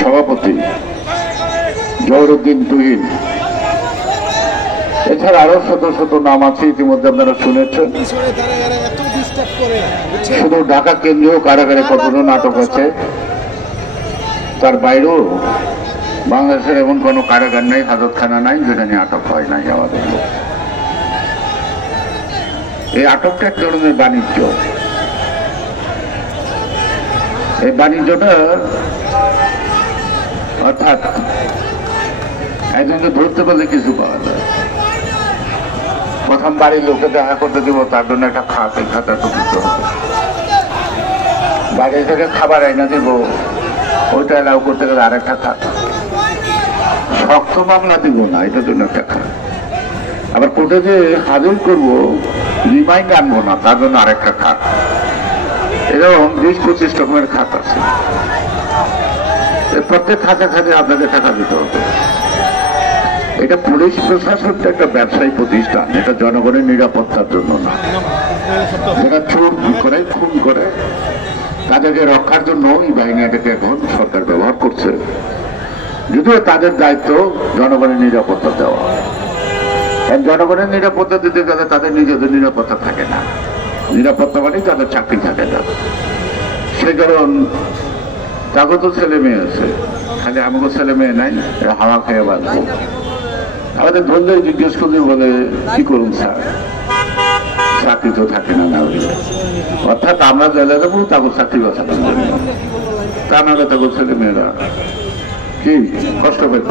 সভাপতি জহুরুদ্দিন তুহিন, এছাড়া আরো শত শত নাম আছে, ইতিমধ্যে আপনারা শুনেছেন। শুধু ঢাকা কেন্দ্রীয় কারাগারে কতজন আটক আছে, তার বাইরেও বাংলাদেশের এমন কোনো কারাগার নাই, হাজতখানা নাই যেখানে আটক হয় নাই আমাদের লোক। এই আটকটা এক ধরনের বাণিজ্য। এই বাণিজ্যটা অর্থাৎ একজনকে ধরতে পারলে কিছু পাওয়া যায়। প্রথম বাড়ির লোকে দেখা করতে দিব, তার জন্য একটা খাতা তো দিতে হবে। বাইরে থেকে খাবার আইনা দিব, ওইটা এলাও করতে গেলে আরেকটা খাতা। শক্ত মামলা দিব না, এটার জন্য একটা খাতা। আবার কোর্টে যে হাজির করবো, রিমাইন্ড আনবো না, তার জন্য আরেকটা খাত। এরকম 20-25 রকমের খাত আছে। প্রত্যেক খাতে খাতে আপনাদের টাকা দিতে হবে। এটা পুলিশ প্রশাসনটা একটা ব্যবসায়ী প্রতিষ্ঠান, এটা জনগণের নিরাপত্তার জন্য না। যারা চোর করে, খুন করে, তাদেরকে রক্ষার জন্য এই বাহিনীটাকে এখন সরকার ব্যবহার করছে। যদিও তাদের দায়িত্ব জনগণের নিরাপত্তা দেওয়া। জনগণের নিরাপত্তা দিতে গেলে তাদের নিজেদের নিরাপত্তা থাকে না। নিরাপত্তা মানে তাদের চাকরি থাকে না। সে কারণ তাকে তো ছেলে মেয়ে আছে, খালি আমাকে ছেলে মেয়ে নাই, হাওয়া খেয়ে বাঁচবো। আমাদের ধরলে জিজ্ঞেস করলে বলে কি করুন স্যার, চাকরি তো থাকে না। না অর্থাৎ আমরা জেলে যাবো তাকে চাকরি বাঁচানোর জন্য, তা নাহলে তাকে ছেলে মেয়েরা কি কষ্ট পেত।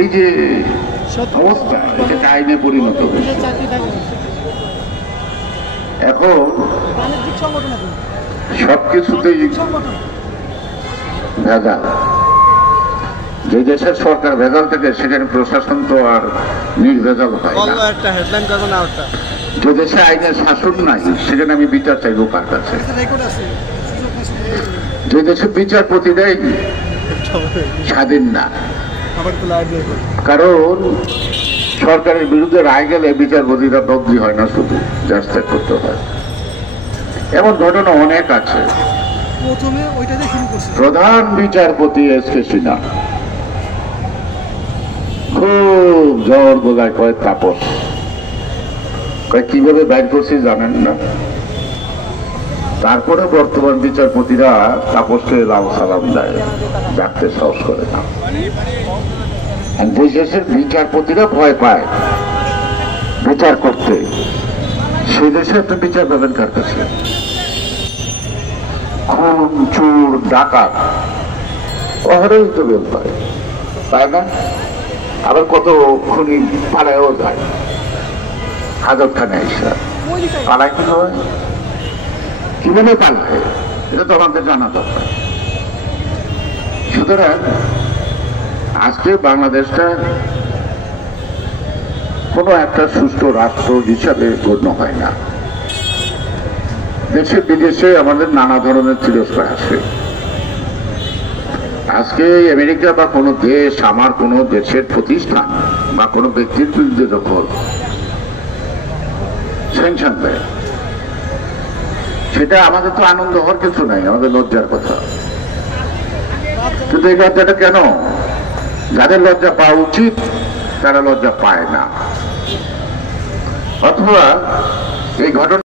এই যে অবস্থা, এটা আইনে পরিণত হয়েছে। এখন সবকিছুতেই ভেজাল। যে দেশের সরকার ভেজাল থেকে, সেখানে প্রশাসন তো আর নির্ভেজাল হয় না। যে দেশে আইনের শাসন নাই, সেখানে আমি বিচার চাইব কার কাছে? যে দেশে বিচারপতিরাই স্বাধীন না, কারণ সরকারের বিরুদ্ধে রায় গেলে বিচারপতিরা বদলি হয় না, শুধু জাস্টিস করতে হয়। এমন ঘটনা অনেক আছে। প্রধান বিচারপতি এস.কে. সিনহা খুব জ্বর গোলায় কয় তাপস, কয় কিভাবে বাইর করছি জানেন না। তারপরে বর্তমান বিচারপতিরা তাপসকে লাল সালাম দেয়, ডাকতে সাহস করে না। দেশের বিচারপতিরা ভয় পায় বিচার করতে, সেই দেশে আপনি বিচার পাবেন কার কাছে? খুন, চোর, ডাকাত অহরই তো বেল পায়, তাই না? আবার কত খুনি পালায়ও যায় হাজতখানায় এসে। পালায় কি হয়, কিভাবে পালায়, এটা তো আমাদের জানা দরকার। সুতরাং আজকে বাংলাদেশটা কোনো একটা সুষ্ঠু রাষ্ট্র হিসাবে গণ্য হয় না। দেশে বিদেশে আমাদের নানা ধরনের তিরস্কার আসে। আজকে আমেরিকা বা কোনো দেশ আমার কোনো দেশের প্রতিষ্ঠান বা কোনো ব্যক্তির বিরুদ্ধে যখন স্যাংশন দেয়, সেটা আমাদের তো আনন্দ হওয়ার কিছু নাই, আমাদের লজ্জার কথা। কিন্তু এই লজ্জাটা কেন? যাদের লজ্জা পাওয়া উচিত তারা লজ্জা পায় না, অথবা এই ঘটনা